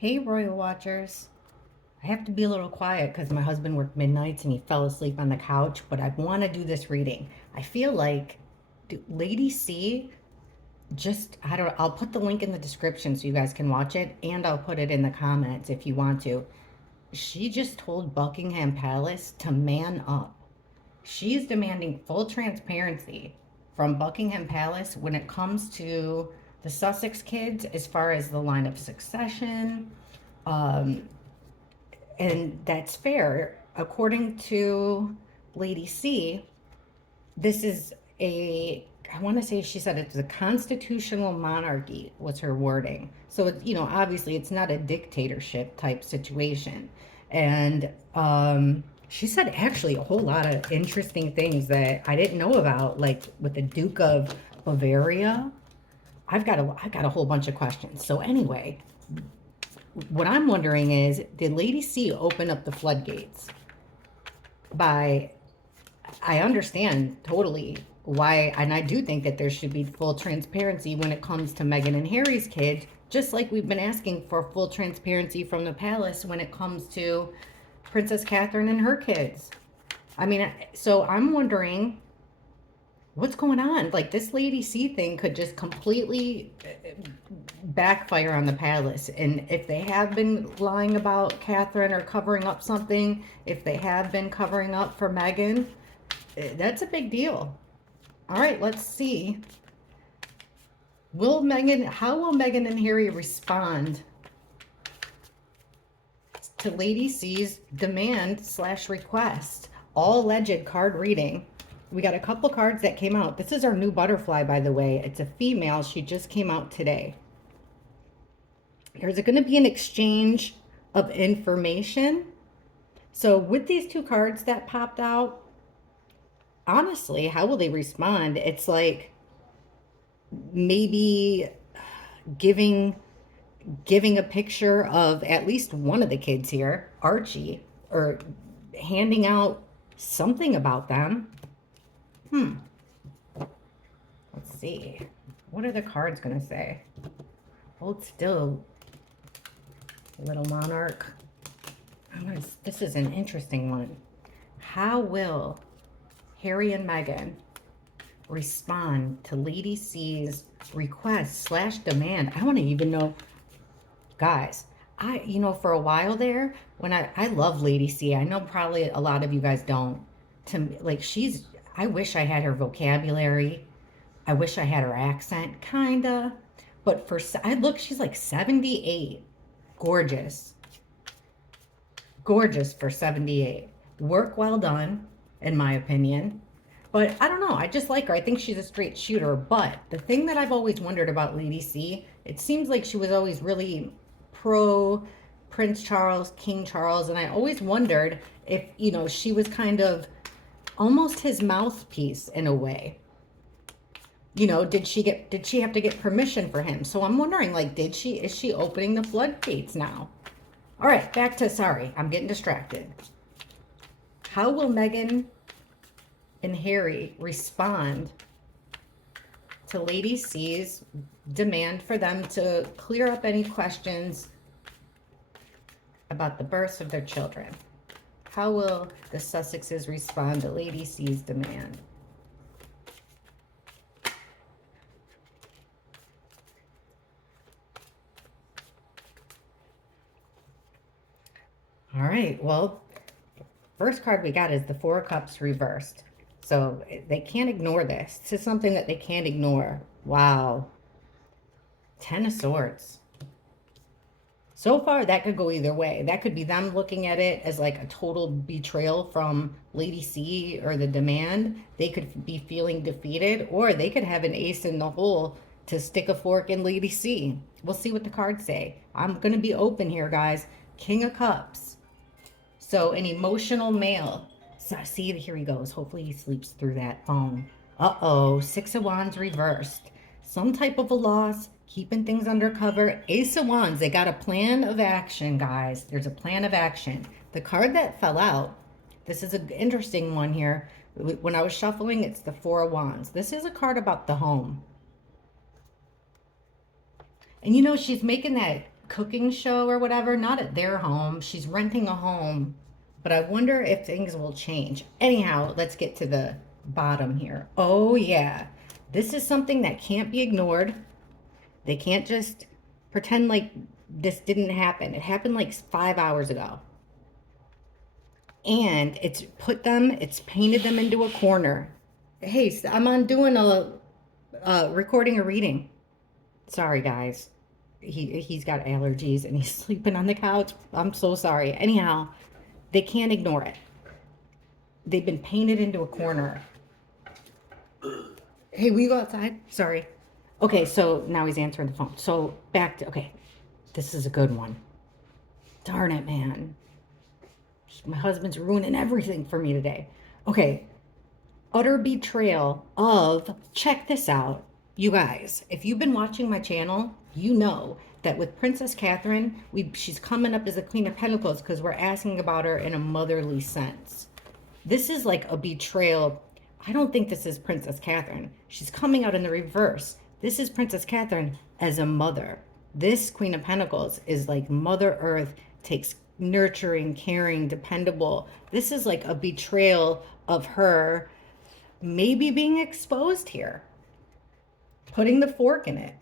Hey, Royal Watchers. I have to be a little quiet because my husband worked midnights and he fell asleep on the couch, but I want to do this reading. I feel like Lady C I don't know, I'll put the link in the description so you guys can watch it, and I'll put it in the comments if you want to. She just told Buckingham Palace to man up. She's demanding full transparency from Buckingham Palace when it comes to the Sussex kids as far as the line of succession. Um, and that's fair. According to Lady C, this is I want to say she said it's a constitutional monarchy, was her wording. So, obviously it's not a dictatorship type situation. And she said actually a whole lot of interesting things that I didn't know about, like with the Duke of Bavaria. I've got a whole bunch of questions. So anyway, what I'm wondering is, did Lady C open up the floodgates by, I understand totally why, and I do think that there should be full transparency when it comes to Meghan and Harry's kids, just like we've been asking for full transparency from the palace when it comes to Princess Catherine and her kids. I mean, so I'm wondering what's going on. Like, this Lady C thing could just completely backfire on the palace. And if they have been lying about Catherine or covering up something, if they have been covering up for Meghan, that's a big deal. All right, let's see. How will Meghan and Harry respond to Lady C's demand slash request? All alleged card reading. We got a couple cards that came out. This is our new butterfly, by the way. It's a female. She just came out today. There's going to be an exchange of information. So with these two cards that popped out, honestly, how will they respond? It's like maybe giving a picture of at least one of the kids here, Archie, or handing out something about them. Let's see. What are the cards going to say? Hold still, little monarch. This is an interesting one. How will Harry and Meghan respond to Lady C's request slash demand? I want to even know, guys. For a while there, when I love Lady C. I know probably a lot of you guys don't. I wish I had her vocabulary. I wish I had her accent, kinda. But she's like 78. Gorgeous. Gorgeous for 78. Work well done, in my opinion. But I don't know. I just like her. I think she's a straight shooter. But the thing that I've always wondered about Lady C, it seems like she was always really pro Prince Charles, King Charles. And I always wondered if, she was kind of almost his mouthpiece in a way. Did she have to get permission for him? So I'm wondering, like, is she opening the floodgates now? All right, sorry, I'm getting distracted. How will Meghan and Harry respond to Lady C's demand for them to clear up any questions about the births of their children? How will the Sussexes respond to Lady C's demand? All right, well, first card we got is the Four of Cups reversed. So they can't ignore this. This is something that they can't ignore. Wow. Ten of Swords. So far, that could go either way. That could be them looking at it as like a total betrayal from Lady C or the demand. They could be feeling defeated, or they could have an ace in the hole to stick a fork in Lady C. We'll see what the cards say. I'm going to be open here, guys. King of Cups. So an emotional male. So see, here he goes. Hopefully he sleeps through that phone. Uh-oh, Six of Wands reversed. Some type of a loss, keeping things undercover. Ace of Wands, they got a plan of action, guys. There's a plan of action. The card that fell out, this is an interesting one here. When I was shuffling, it's the Four of Wands. This is a card about the home. And she's making that cooking show or whatever, not at their home. She's renting a home, but I wonder if things will change. Anyhow, let's get to the bottom here. Oh, yeah. This is something that can't be ignored. They can't just pretend like this didn't happen. It happened like 5 hours ago. And it's painted them into a corner. Hey, I'm on doing a recording a reading. Sorry, guys. He's got allergies and he's sleeping on the couch. I'm so sorry. Anyhow, they can't ignore it. They've been painted into a corner. Hey, will you go outside? Sorry. Okay, so now he's answering the phone. So back to, okay, this is a good one. Darn it, man. My husband's ruining everything for me today. Okay, utter betrayal of, check this out. You guys, if you've been watching my channel, you know that with Princess Catherine, she's coming up as the Queen of Pentacles because we're asking about her in a motherly sense. This is like a betrayal. I don't think this is Princess Catherine. She's coming out in the reverse. This is Princess Catherine as a mother. This Queen of Pentacles is like Mother Earth, takes nurturing, caring, dependable. This is like a betrayal of her maybe being exposed here, putting the fork in it.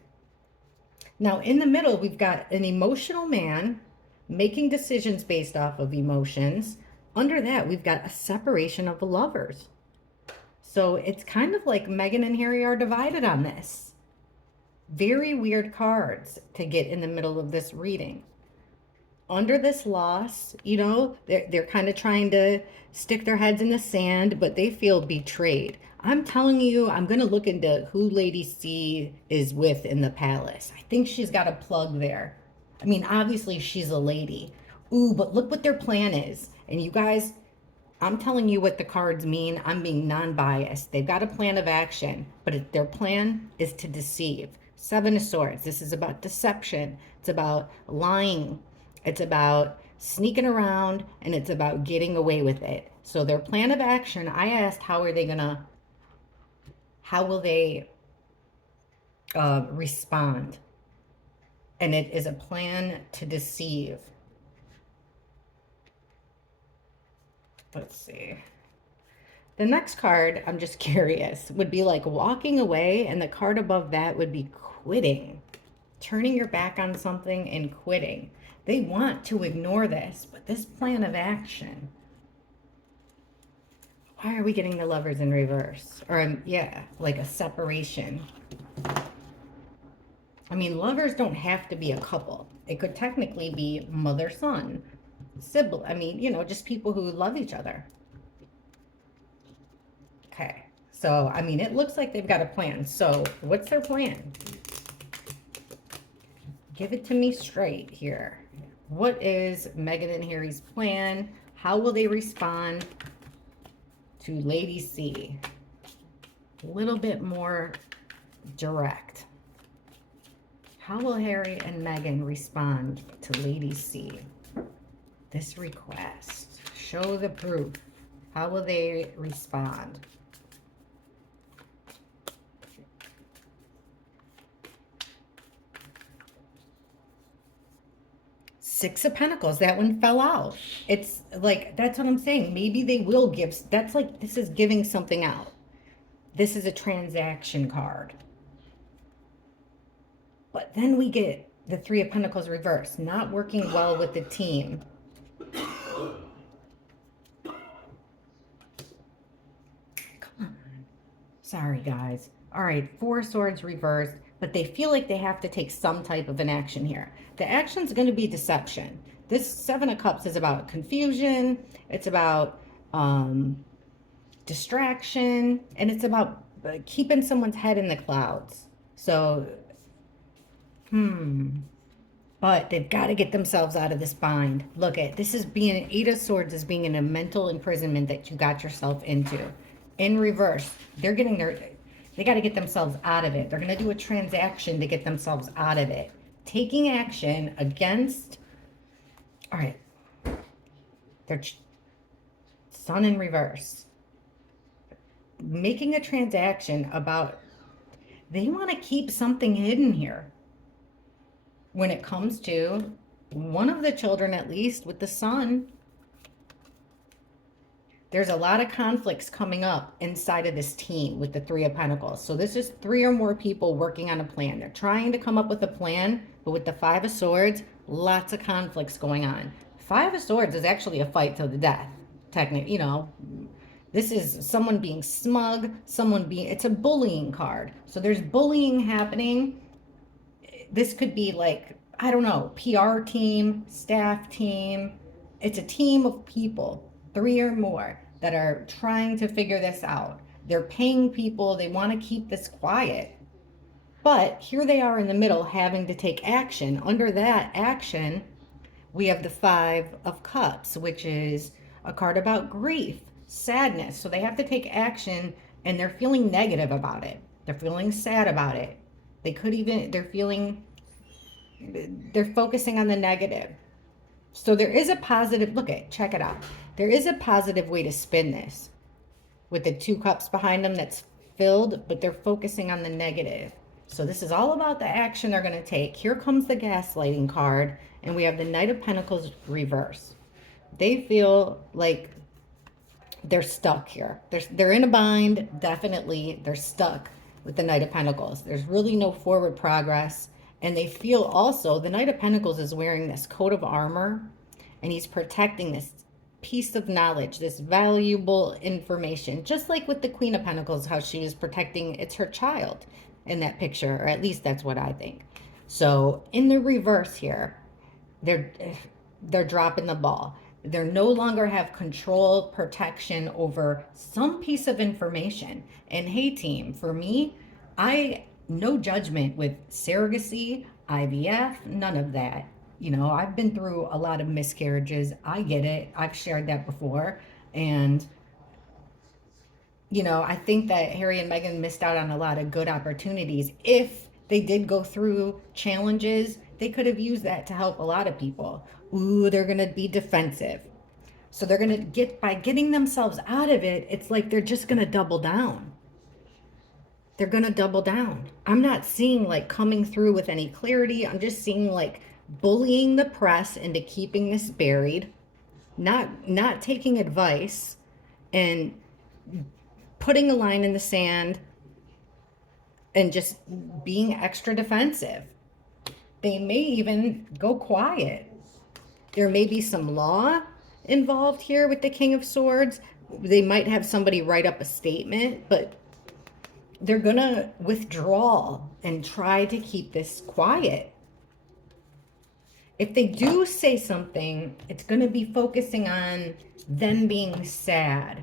Now, in the middle, we've got an emotional man making decisions based off of emotions. Under that, we've got a separation of the lovers. So it's kind of like Meghan and Harry are divided on this. Very weird cards to get in the middle of this reading. Under this loss, you know, they're kind of trying to stick their heads in the sand, but they feel betrayed. I'm telling you, I'm going to look into who Lady C is with in the palace. I think she's got a plug there. I mean, obviously she's a lady. Ooh, but look what their plan is. And you guys, I'm telling you what the cards mean. I'm being non-biased. They've got a plan of action, but their plan is to deceive. Seven of Swords. This is about deception. It's about lying. It's about sneaking around, and it's about getting away with it. So their plan of action, I asked, how will they respond? And it is a plan to deceive. Let's see. The next card, I'm just curious, would be like walking away, and the card above that would be quitting. Turning your back on something and quitting. They want to ignore this, but this plan of action. Why are we getting the Lovers in reverse? Or, yeah, like a separation. I mean, lovers don't have to be a couple. It could technically be mother-son, sibling. I mean, you know, just people who love each other. Okay. So, I mean, it looks like they've got a plan. So, what's their plan? Give it to me straight here. What is Meghan and Harry's plan? How will they respond to Lady C? A little bit more direct. How will Harry and Meghan respond to Lady C? This request. Show the proof. How will they respond? Six of Pentacles. That one fell out. It's like, that's what I'm saying. Maybe they will give. That's like, this is giving something out. This is a transaction card. But then we get the Three of Pentacles reversed. Not working well with the team. Come on. Sorry, guys. All right, Four of Swords reversed. But they feel like they have to take some type of an action here. The action's going to be deception. This Seven of Cups is about confusion. It's about distraction. And it's about keeping someone's head in the clouds. So, but they've got to get themselves out of this bind. Look at this, is being Eight of Swords, is being in a mental imprisonment that you got yourself into. In reverse, they're getting they got to get themselves out of it. They're going to do a transaction to get themselves out of it. Taking action against, all right, their Sun in reverse. Making a transaction about, they want to keep something hidden here. when it comes to one of the children, at least with the son, there's a lot of conflicts coming up inside of this team with the Three of Pentacles. So this is three or more people working on a plan. They're trying to come up with a plan, but with the Five of Swords, lots of conflicts going on. Five of Swords is actually a fight to the death, technically. This is someone being smug, it's a bullying card. So there's bullying happening. This could be like, I don't know, PR team, staff team. It's a team of people, three or more, that are trying to figure this out. They're paying people, they want to keep this quiet. But here they are in the middle having to take action. Under that action, we have the Five of Cups, which is a card about grief, sadness. So they have to take action and they're feeling negative about it. They're feeling sad about it. They're focusing on the negative. So there is a positive, check it out. There is a positive way to spin this with the Two Cups behind them that's filled, but they're focusing on the negative. So this is all about the action they're going to take. Here comes the gaslighting card, and we have the Knight of Pentacles reverse. They feel like they're stuck here. They're in a bind, definitely. They're stuck with the Knight of Pentacles. There's really no forward progress. And they feel also, the Knight of Pentacles is wearing this coat of armor, and he's protecting this piece of knowledge, this valuable information. Just like with the Queen of Pentacles, how she is protecting, it's her child in that picture, or at least that's what I think. So in the reverse here, they're dropping the ball. They no longer have control, protection over some piece of information. And hey team, for me, no judgment with surrogacy, IVF, none of that. I've been through a lot of miscarriages. I get it. I've shared that before. And, I think that Harry and Meghan missed out on a lot of good opportunities. If they did go through challenges, they could have used that to help a lot of people. Ooh, they're going to be defensive. So they're going to by getting themselves out of it, it's like they're just going to double down. They're going to double down. I'm not seeing like coming through with any clarity. I'm just seeing like bullying the press into keeping this buried, not taking advice, and putting a line in the sand and just being extra defensive. They may even go quiet. There may be some law involved here with the King of Swords. They might have somebody write up a statement, but they're going to withdraw and try to keep this quiet. If they do say something, it's going to be focusing on them being sad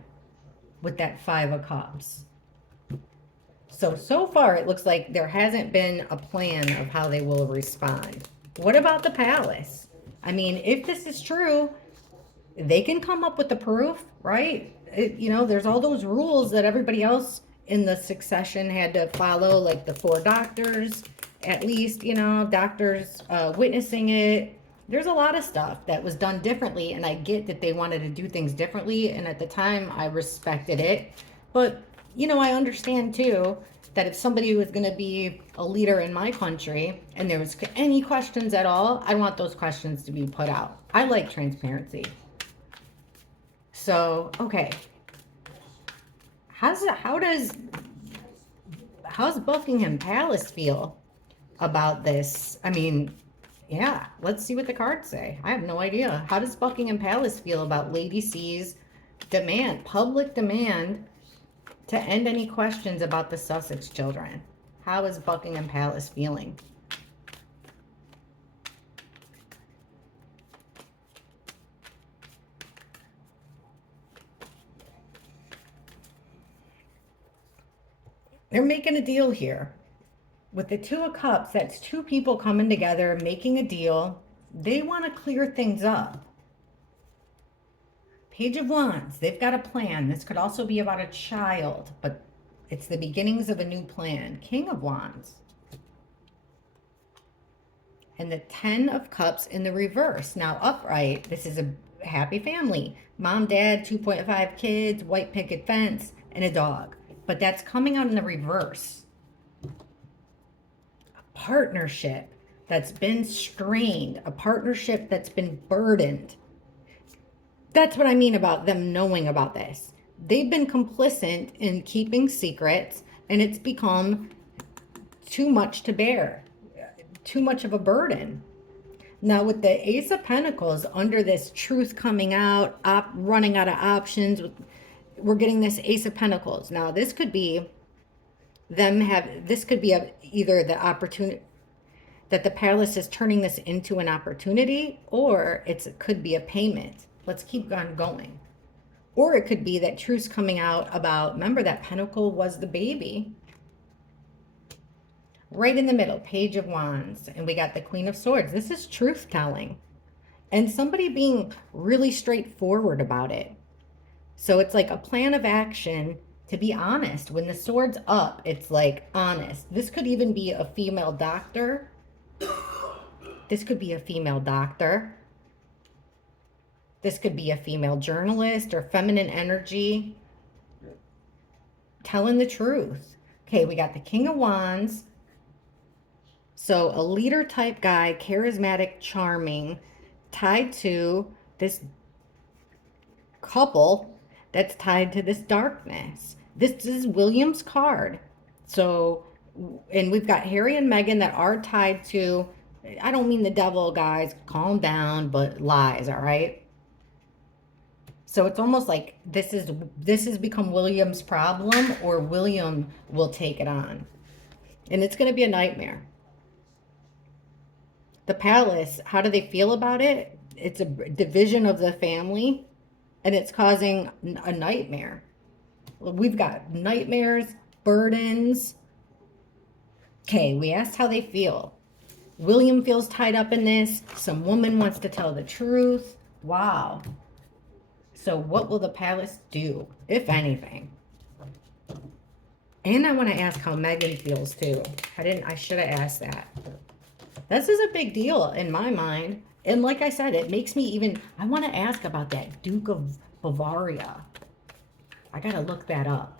with that Five of Cups. So far it looks like there hasn't been a plan of how they will respond. What about the palace? I mean, if this is true, they can come up with the proof, right? There's all those rules that everybody else in the succession had to follow, like the 4 doctors, at least, doctors witnessing it. There's a lot of stuff that was done differently, and I get that they wanted to do things differently, and at the time I respected it. But, I understand too that if somebody was going to be a leader in my country and there was any questions at all, I want those questions to be put out. I like transparency. So, okay. How's Buckingham Palace feel about this? I mean, yeah, let's see what the cards say. I have no idea. How does Buckingham Palace feel about Lady C's public demand to end any questions about the Sussex children? How is Buckingham Palace feeling? They're making a deal here. With the Two of Cups, that's two people coming together, making a deal. They want to clear things up. Page of Wands, they've got a plan. This could also be about a child, but it's the beginnings of a new plan. King of Wands. And the 10 of Cups in the reverse. Now, upright, this is a happy family. Mom, dad, 2.5 kids, white picket fence, and a dog. But that's coming out in the reverse. A partnership. that's been strained, a partnership that's been burdened. That's what I mean about them knowing about this. They've been complicit in keeping secrets, and it's become too much to bear, too much of a burden. Now, with the Ace of Pentacles under this truth coming out, running out of options, we're getting this Ace of Pentacles. Now, this could be either the opportunity that the palace is turning this into an opportunity, or it could be a payment. Let's keep on going. Or it could be that truth's coming out about, remember that pentacle was the baby. Right in the middle, Page of Wands, and we got the Queen of Swords. This is truth telling, and somebody being really straightforward about it. So it's like a plan of action to be honest. When the sword's up, it's like honest. This could even be a female doctor. This could be a female doctor. This could be a female journalist or feminine energy telling the truth. Okay, we got the King of Wands. So a leader type guy, charismatic, charming, tied to this couple that's tied to this darkness. This is William's card. So, and we've got Harry and Meghan that are tied to, I don't mean the devil, guys, calm down, but lies, all right? So it's almost like this has become William's problem, or William will take it on. And it's going to be a nightmare. The palace, how do they feel about it? It's a division of the family, and it's causing a nightmare. We've got nightmares, burdens. Okay, we asked how they feel. William feels tied up in this. Some woman wants to tell the truth. Wow. So what will the palace do, if anything? And I want to ask how Meghan feels too. I should have asked that. This is a big deal in my mind. And like I said, it makes me even, I want to ask about that Duke of Bavaria. I got to look that up.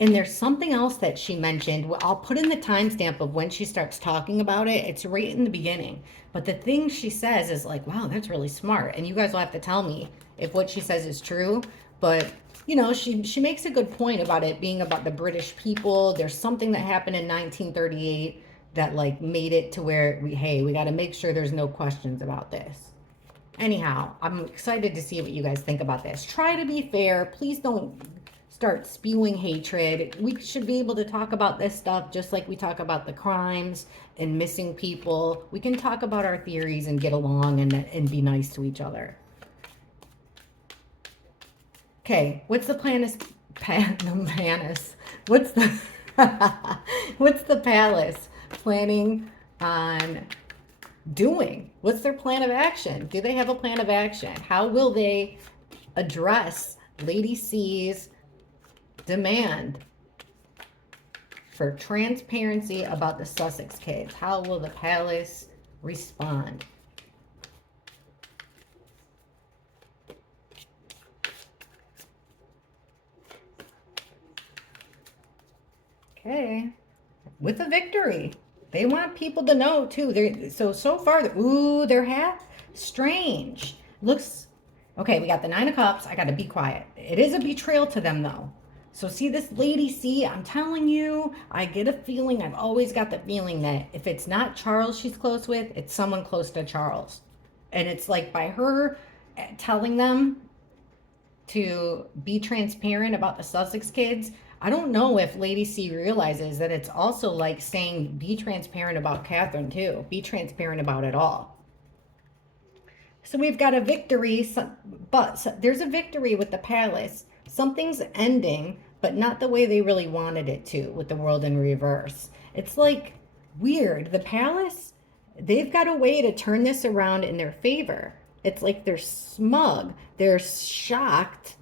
And there's something else that she mentioned. I'll put in the timestamp of when she starts talking about it. It's right in the beginning. But the thing she says is like, wow, that's really smart. And you guys will have to tell me if what she says is true. But, you know, she makes a good point about it being about the British people. There's something that happened in 1938 that like made it to where we got to make sure there's no questions about this. Anyhow, I'm excited to see what you guys think about this. Try to be fair. Please don't start spewing hatred. We should be able to talk about this stuff just like we talk about the crimes and missing people. We can talk about our theories and get along and be nice to each other. Okay, what's the what's the palace planning on doing? What's their plan of action? Do they have a plan of action? How will they address Lady C's demand for transparency about the Sussex kids? How will the palace respond? Okay, with a victory. They want people to know too. So far, they're strange. Looks okay. We got the Nine of Cups. I got to be quiet. It is a betrayal to them though. So see this Lady C, I'm telling you, I get a feeling, I've always got the feeling that if it's not Charles she's close with, it's someone close to Charles. And it's like by her telling them to be transparent about the Sussex kids, I don't know if Lady C realizes that it's also like saying be transparent about Catherine too. Be transparent about it all. So we've got a victory, but there's a victory with the palace. Something's ending, but not the way they really wanted it to, with the world in reverse. It's like weird. The palace, they've got a way to turn this around in their favor. It's like they're smug. They're shocked.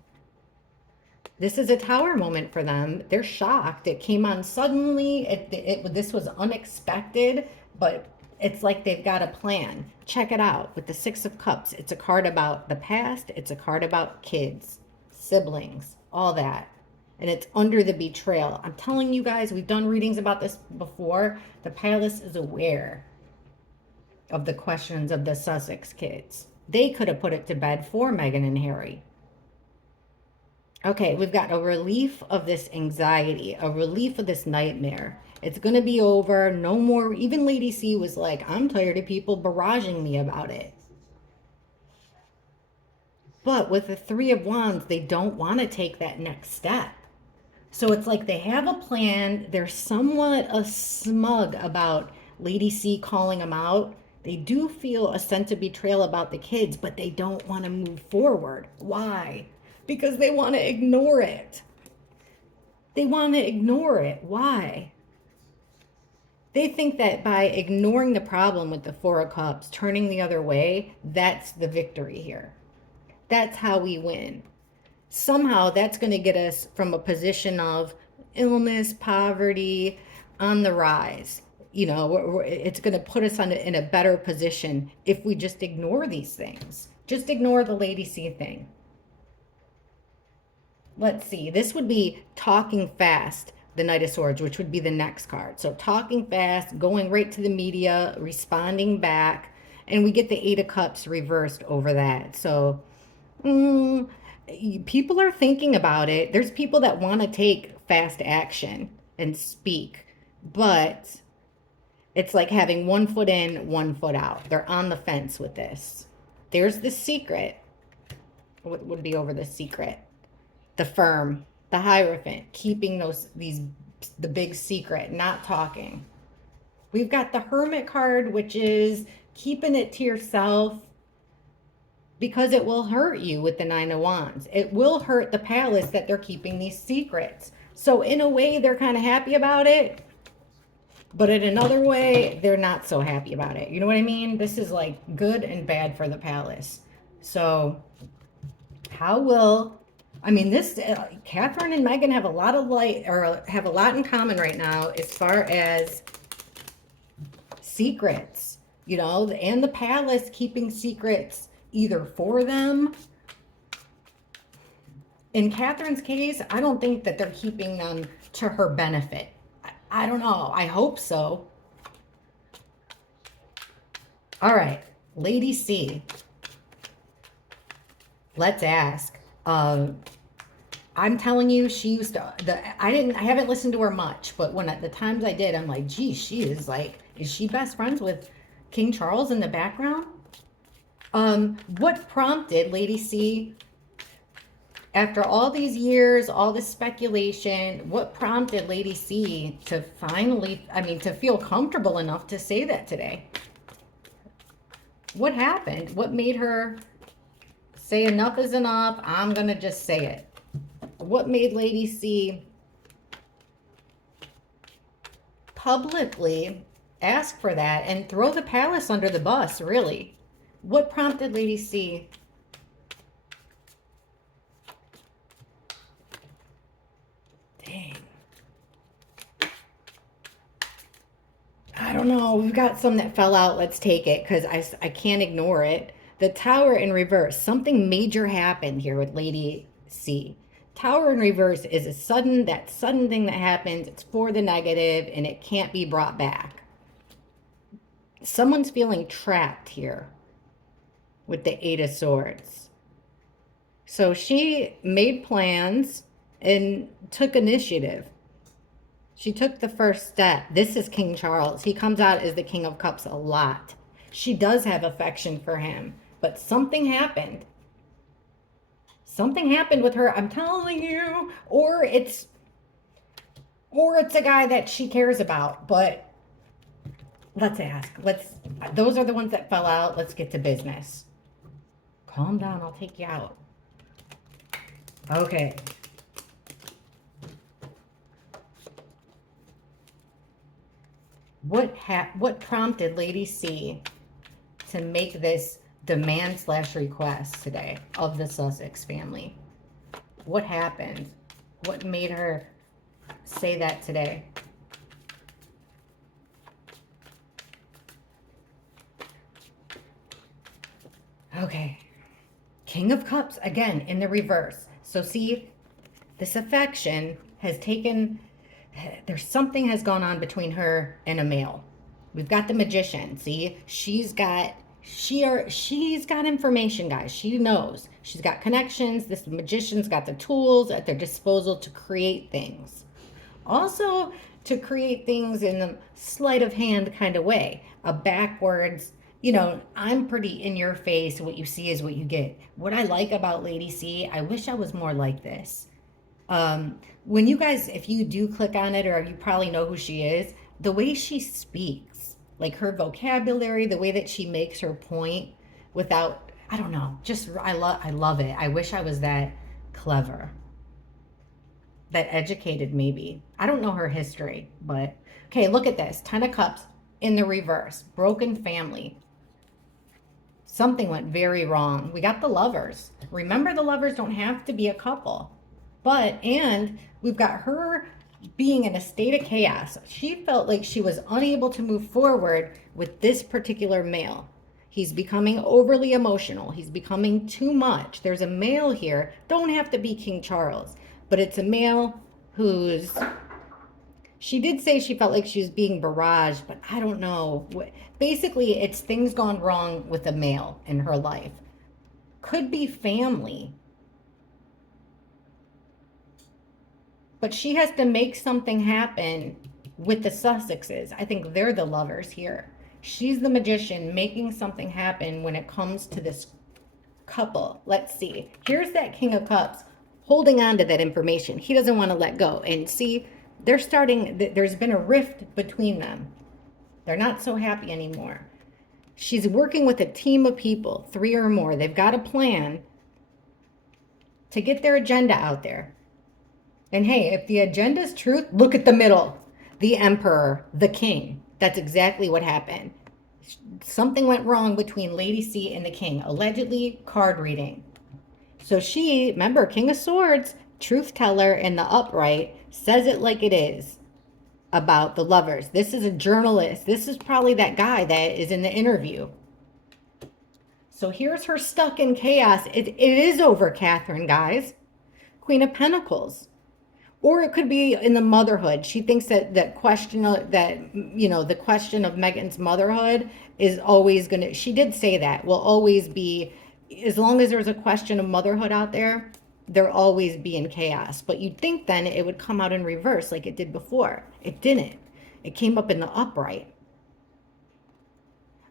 This is a tower moment for them. They're shocked. It came on suddenly. This was unexpected, but it's like they've got a plan. Check it out with the Six of Cups. It's a card about the past. It's a card about kids, siblings, all that. and it's under the betrayal. I'm telling you guys, we've done readings about this before. The palace is aware of the questions of the Sussex kids. They could have put it to bed for Meghan and Harry. Okay, we've got a relief of this anxiety, a relief of this nightmare. It's going to be over. No more. Even Lady C was like, I'm tired of people barraging me about it. But with the Three of Wands, they don't want to take that next step. So it's like they have a plan. They're somewhat smug about Lady C calling them out. They do feel a sense of betrayal about the kids, but they don't want to move forward. Why? Because they want to ignore it. They want to ignore it. Why? They think that by ignoring the problem with the Four of Cups, turning the other way, that's the victory here. That's how we win. Somehow that's going to get us from a position of illness, poverty, on the rise. You know, it's going to put us in a better position if we just ignore these things. Just ignore the Lady C thing. Let's see. This would be talking fast, the Knight of Swords, which would be the next card. So talking fast, going right to the media, responding back, and we get the Eight of Cups reversed over that. So people are thinking about it. There's people that want to take fast action and speak, but it's like having one foot in, one foot out. They're on the fence with this. There's the secret. What would be over the secret? The firm, the Hierophant, keeping the big secret, not talking. We've got the Hermit card, which is keeping it to yourself because it will hurt you with the Nine of Wands. It will hurt the palace that they're keeping these secrets. So in a way, they're kind of happy about it, but in another way, they're not so happy about it. You know what I mean? This is like good and bad for the palace. So how will... I mean, this Catherine and Meghan have a lot of have a lot in common right now as far as secrets, you know, and the palace keeping secrets either for them. In Catherine's case, I don't think that they're keeping them to her benefit. I don't know. I hope so. All right, Lady C. Let's ask. I'm telling you, she used to, I haven't listened to her much, but when at the times I did, I'm like, geez, she is like, is she best friends with King Charles in the background? What prompted Lady C, after all these years, all this speculation, what prompted Lady C to finally, to feel comfortable enough to say that today? What happened? What made her say enough is enough? I'm going to just say it. What made Lady C publicly ask for that and throw the palace under the bus, really? What prompted Lady C? Dang. I don't know. We've got some that fell out. Let's take it because I can't ignore it. The Tower in reverse. Something major happened here with Lady C. Tower in reverse is that sudden thing that happens. It's for the negative and it can't be brought back. Someone's feeling trapped here with the Eight of Swords. So she made plans and took initiative. She took the first step. This is King Charles. He comes out as the King of Cups a lot. She does have affection for him, but something happened. Something happened with her, I'm telling you, or it's a guy that she cares about, but let's ask. Those are the ones that fell out. Let's get to business. Calm down, I'll take you out. Okay. What prompted Lady C to make this demand/request today of the Sussex family? What happened? What made her say that today? Okay. King of Cups, again, in the reverse. So see, this affection has taken, there's something has gone on between her and a male. We've got the magician. See, she's got information, guys. She knows. She's got connections. This magician's got the tools at their disposal to create things. Also, to create things in a sleight of hand kind of way, a backwards, I'm pretty in your face. What you see is what you get. What I like about Lady C, I wish I was more like this. When you guys, if you do click on it, or you probably know who she is, the way she speaks, like her vocabulary, the way that she makes her point without, I don't know, just I love it. I wish I was that clever, that educated maybe. I don't know her history, but okay, look at this. 10 of Cups in the reverse. Broken family. Something went very wrong. We got the Lovers. Remember, the Lovers don't have to be a couple. And we've got her being in a state of chaos. She felt like she was unable to move forward with this particular male. He's becoming overly emotional. He's becoming too much. There's a male here. Don't have to be King Charles, but it's a male who's, she did say she felt like she was being barraged, but I don't know. Basically, it's things gone wrong with a male in her life. Could be family. But she has to make something happen with the Sussexes. I think they're the Lovers here. She's the magician making something happen when it comes to this couple. Let's see. Here's that King of Cups holding on to that information. He doesn't want to let go. And see, there's been a rift between them. They're not so happy anymore. She's working with a team of people, 3 or more. They've got a plan to get their agenda out there. And hey, if the agenda's truth, look at the middle. The emperor, the king. That's exactly what happened. Something went wrong between Lady C and the king. Allegedly, card reading. So she, remember, King of Swords, truth teller in the upright, says it like it is about the Lovers. This is a journalist. This is probably that guy that is in the interview. So here's her stuck in chaos. It is over, Catherine, guys. Queen of Pentacles. Or it could be in the motherhood. She thinks the question of Meghan's motherhood is always going to, she did say that, will always be, as long as there's a question of motherhood out there, there'll always be in chaos. But you'd think then it would come out in reverse like it did before. It didn't. It came up in the upright.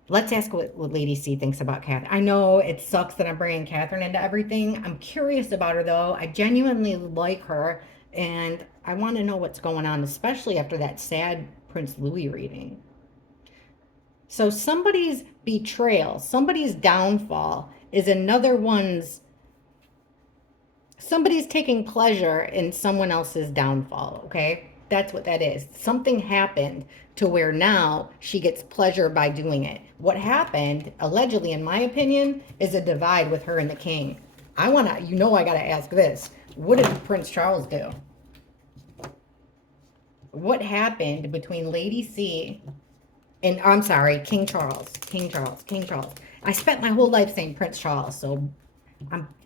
Let's ask what Lady C thinks about Catherine. I know it sucks that I'm bringing Catherine into everything. I'm curious about her, though. I genuinely like her. And I want to know what's going on, especially after that sad Prince Louis reading. So somebody's betrayal, somebody's downfall is another one's, somebody's taking pleasure in someone else's downfall, okay? That's what that is. Something happened to where now she gets pleasure by doing it. What happened, allegedly, in my opinion, is a divide with her and the king. I got to ask this. What did Prince Charles do? What happened between Lady C and, I'm sorry, King Charles. King Charles. I spent my whole life saying Prince Charles, so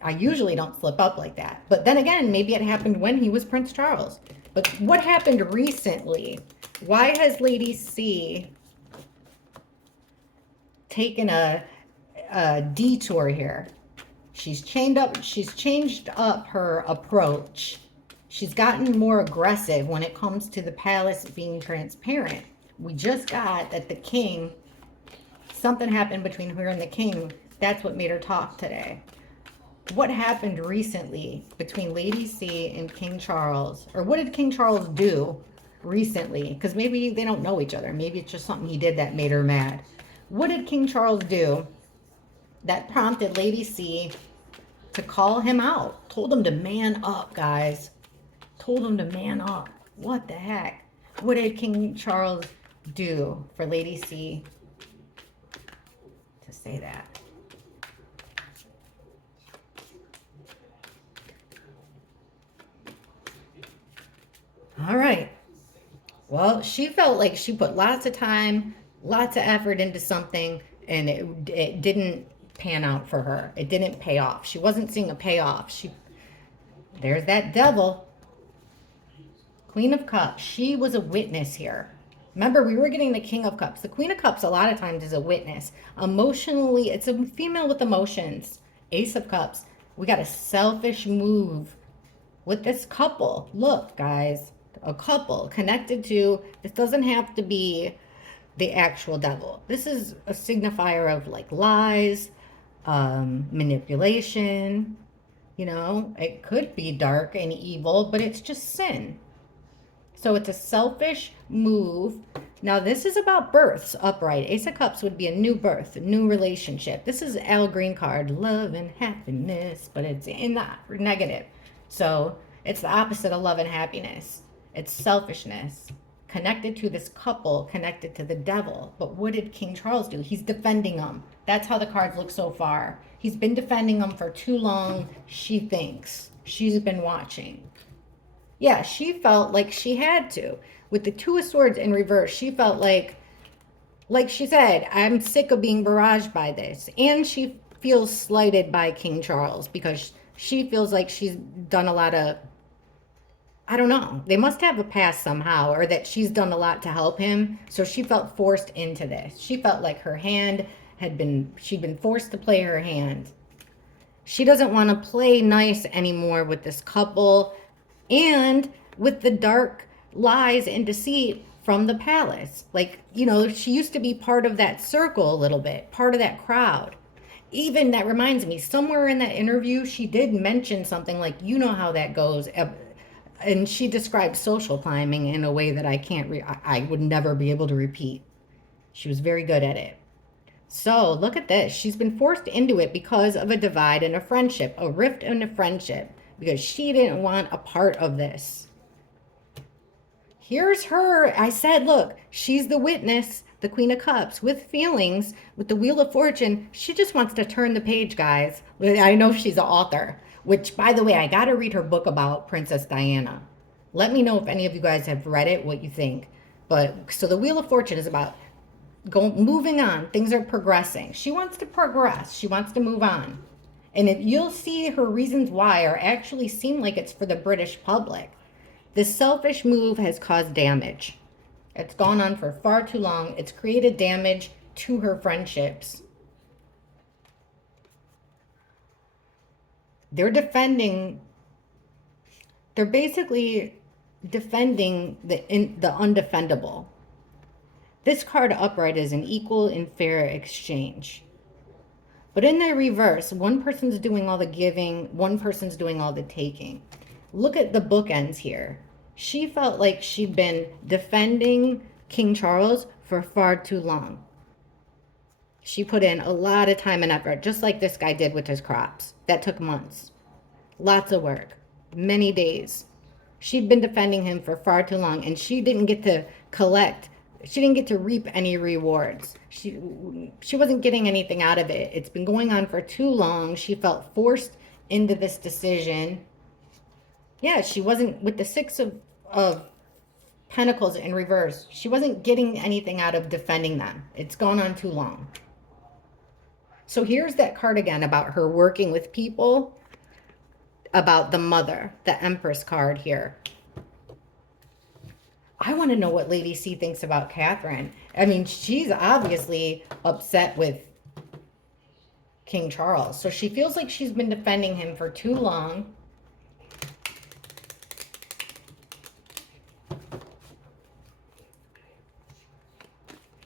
I usually don't slip up like that. But then again, maybe it happened when he was Prince Charles. But what happened recently? Why has Lady C taken a detour here? She's changed up her approach. She's gotten more aggressive when it comes to the palace being transparent. We just got that the king, something happened between her and the king. That's what made her talk today. What happened recently between Lady C and King Charles? Or what did King Charles do recently? Because maybe they don't know each other. Maybe it's just something he did that made her mad. What did King Charles do that prompted Lady C to call him out? Told him to man up, guys. Told him to man up. What the heck? What did King Charles do for Lady C to say that? All right. Well, she felt like she put lots of time, lots of effort into something, and it didn't pan out for her. It didn't pay off. She wasn't seeing a payoff. There's that devil. Queen of Cups. She was a witness here. Remember, we were getting the King of Cups. The Queen of Cups a lot of times is a witness. Emotionally, it's a female with emotions. Ace of Cups. We got a selfish move with this couple. Look, guys, a couple connected to, this doesn't have to be the actual devil. This is a signifier of like lies, manipulation. You know, it could be dark and evil, but it's just sin. So it's a selfish move. Now, this is about births upright. Ace of Cups would be a new birth, a new relationship. This is Al Green card, love and happiness, but it's in the negative. So it's the opposite of love and happiness. It's selfishness connected to this couple, connected to the devil. But what did King Charles do? He's defending them. That's how the cards look so far. He's been defending them for too long, she thinks. She's been watching. Yeah, she felt like she had to. With the Two of Swords in reverse, she felt like she said, I'm sick of being barraged by this. And she feels slighted by King Charles because she feels like she's done a lot of, I don't know, they must have a past somehow, or that she's done a lot to help him. So she felt forced into this. She felt like her hand she'd been forced to play her hand. She doesn't want to play nice anymore with this couple and with the dark lies and deceit from the palace. Like, you know, she used to be part of that circle a little bit, part of that crowd. Even that reminds me, somewhere in that interview, she did mention something like, you know how that goes. And she described social climbing in a way that I would never be able to repeat. She was very good at it. So look at this. She's been forced into it because of a divide in a friendship, a rift in a friendship, because she didn't want a part of this. Here's her. I said, look, she's the witness, the Queen of Cups, with feelings, with the Wheel of Fortune. She just wants to turn the page, guys. I know she's an author, which, by the way, I got to read her book about Princess Diana. Let me know if any of you guys have read it, what you think. But so the Wheel of Fortune is about moving on. Things are progressing. She wants to progress. She wants to move on. And if you'll see her reasons why are actually seem like it's for the British public. This selfish move has caused damage. It's gone on for far too long. It's created damage to her friendships. They're basically defending the undefendable. This card upright is an equal and fair exchange. But in the reverse, one person's doing all the giving, one person's doing all the taking. Look at the bookends here. She felt like she'd been defending King Charles for far too long. She put in a lot of time and effort, just like this guy did with his crops. That took months. Lots of work. Many days. She'd been defending him for far too long, and she didn't get to collect. She didn't get to reap any rewards. She wasn't getting anything out of it. It's been going on for too long. She felt forced into this decision. Yeah, she wasn't, with the Six of Pentacles in reverse, she wasn't getting anything out of defending them. It's gone on too long. So here's that card again about her working with people, about the mother, the Empress card here. I want to know what Lady C thinks about Catherine. I mean, she's obviously upset with King Charles. So she feels like she's been defending him for too long.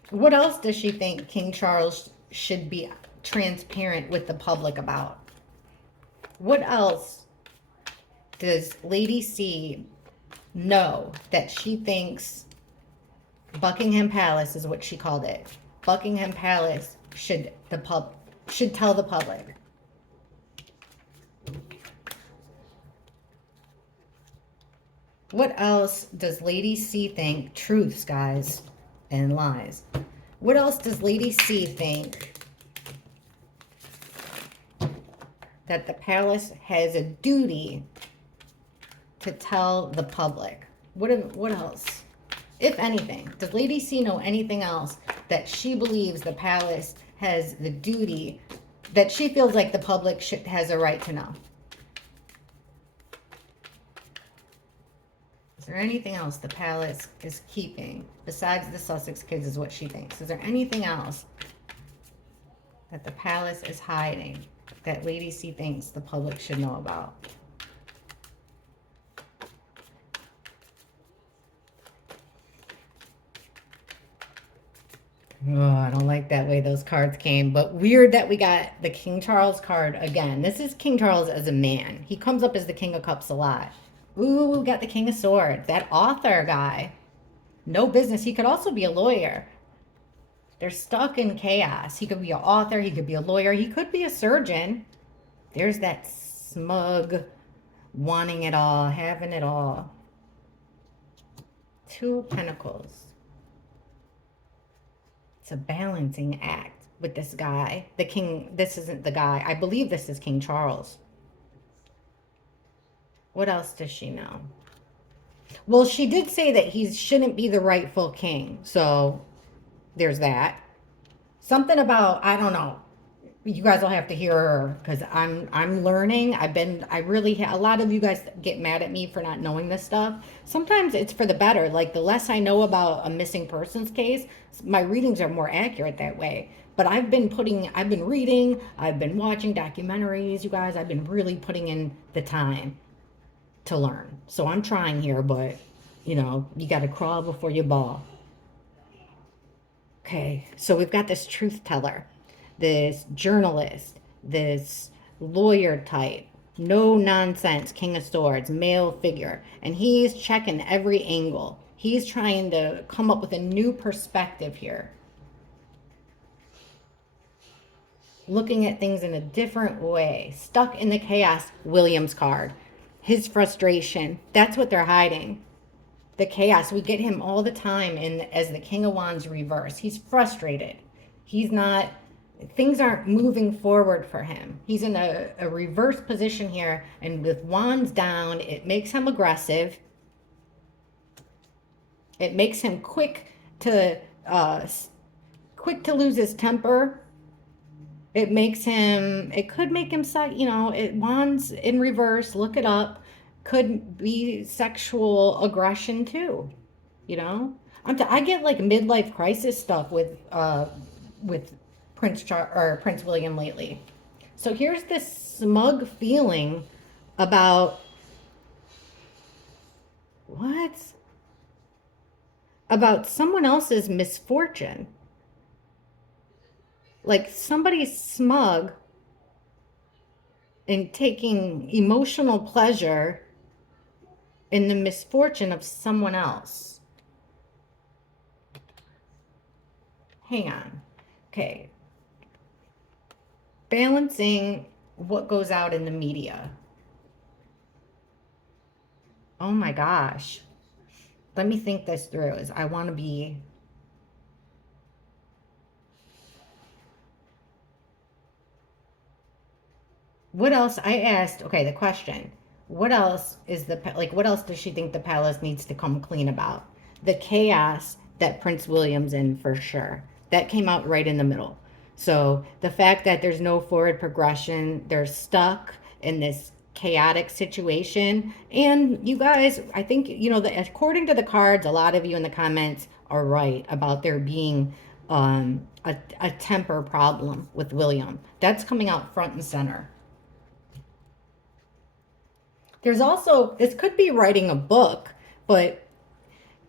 What else does she think King Charles should be transparent with the public about? What else does Lady C know that she thinks Buckingham Palace is what she called it? Buckingham Palace should tell the public. What else does Lady C think? Truths, guys, and lies. What else does Lady C think that the palace has a duty to tell the public? What else? If anything, does Lady C know anything else that she believes the palace has the duty, that she feels like the public has a right to know? there anything else the palace is keeping besides the Sussex kids is what she thinks? Is there anything else that the palace is hiding that Lady C thinks the public should know about? Oh, I don't like that way those cards came, but weird that we got the King Charles card again. This is King Charles as a man. He comes up as the King of Cups a lot. Ooh, we got the King of Swords. That author guy. No business. He could also be a lawyer. They're stuck in chaos. He could be an author. He could be a lawyer. He could be a surgeon. There's that smug wanting it all, having it all. Two of Pentacles. It's a balancing act with this guy. The king, this isn't the guy. I believe this is King Charles. What else does she know? Well, she did say that he shouldn't be the rightful king. So there's that. Something about, I don't know. You guys will have to hear her because I'm learning. A lot of you guys get mad at me for not knowing this stuff. Sometimes it's for the better. Like the less I know about a missing persons case, my readings are more accurate that way. But I've been reading, I've been watching documentaries, you guys. I've been really putting in the time to learn. So I'm trying here, but you got to crawl before you ball. Okay, so we've got this truth teller, this journalist, this lawyer type, no nonsense, King of Swords, male figure, and he's checking every angle. He's trying to come up with a new perspective here. Looking at things in a different way. Stuck in the chaos, William's card. His frustration, that's what they're hiding. The chaos, we get him all the time as the King of Wands reverse. He's frustrated. Things aren't moving forward for him. He's in a reverse position here, and with wands down, it makes him aggressive. It makes him quick to lose his temper. It could make him, wands in reverse, look it up, could be sexual aggression too, I get like midlife crisis stuff with Prince William lately. So here's this smug feeling about what? About someone else's misfortune. Like somebody's smug and taking emotional pleasure in the misfortune of someone else. Hang on. Okay. Balancing what goes out in the media. Oh my gosh. Let me think this through. I want to be... What else? I asked, okay, the question. What else what else does she think the palace needs to come clean about? The chaos that Prince William's in, for sure. That came out right in the middle. So the fact that there's no forward progression, they're stuck in this chaotic situation. And you guys, I think, according to the cards, a lot of you in the comments are right about there being a temper problem with William. That's coming out front and center. There's also, this could be writing a book, but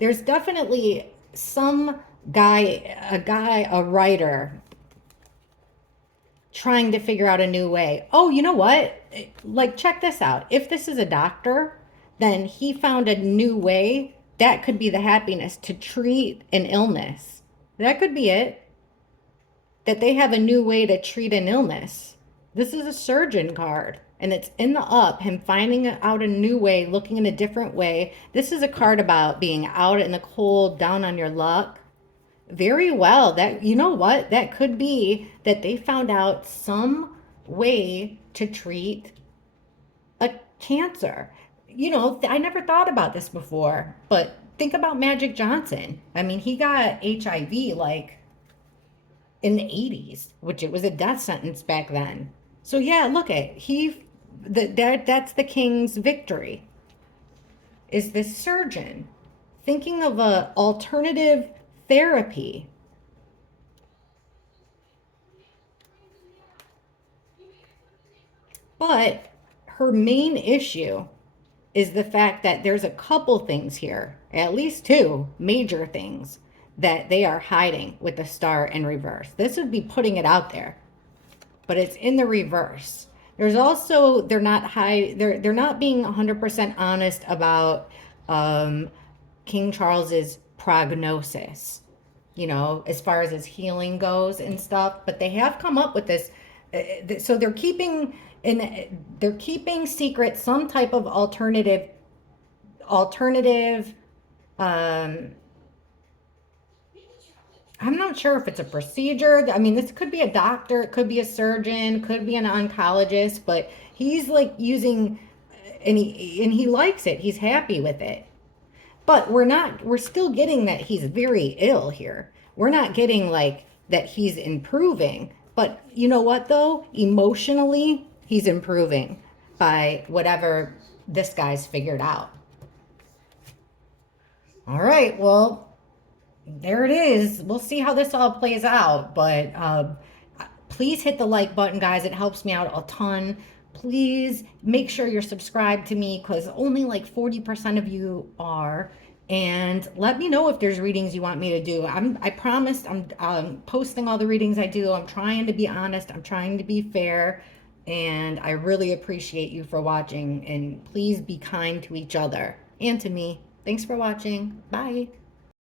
there's definitely some a writer trying to figure out a new way. Oh, you know what? Like, check this out. If this is a doctor, then he found a new way. That could be the happiness to treat an illness. That could be it. That they have a new way to treat an illness. This is a surgeon card. And it's in the up, him finding out a new way, looking in a different way. This is a card about being out in the cold, down on your luck. Very well. That, you know what? That could be that they found out some way to treat a cancer. I never thought about this before, but think about Magic Johnson. I mean, he got HIV like in the 80s, which it was a death sentence back then. So yeah, look at that's the king's victory. is this surgeon thinking of a alternative therapy. But her main issue is the fact that there's a couple things here, at least two major things, that they are hiding with the star in reverse. This would be putting it out there, but it's in the reverse. There's also they're not being 100% honest about King Charles's prognosis, as far as his healing goes and stuff. But they have come up with this, so they're keeping secret some type of alternative. Um, I'm not sure if it's a procedure. I mean, this could be a doctor, it could be a surgeon, could be an oncologist, but he's like using, and he likes it. He's happy with it. But we're still getting that he's very ill here. We're not getting like that he's improving. But you know what though? Emotionally, he's improving by whatever this guy's figured out. All right, well, there it is. We'll see how this all plays out. But please hit the like button, guys. It helps me out a ton. Please make sure you're subscribed to me because only like 40% of you are. And let me know if there's readings you want me to do. I promised I'm posting all the readings I do. I'm trying to be honest. I'm trying to be fair. And I really appreciate you for watching. And please be kind to each other and to me. Thanks for watching. Bye.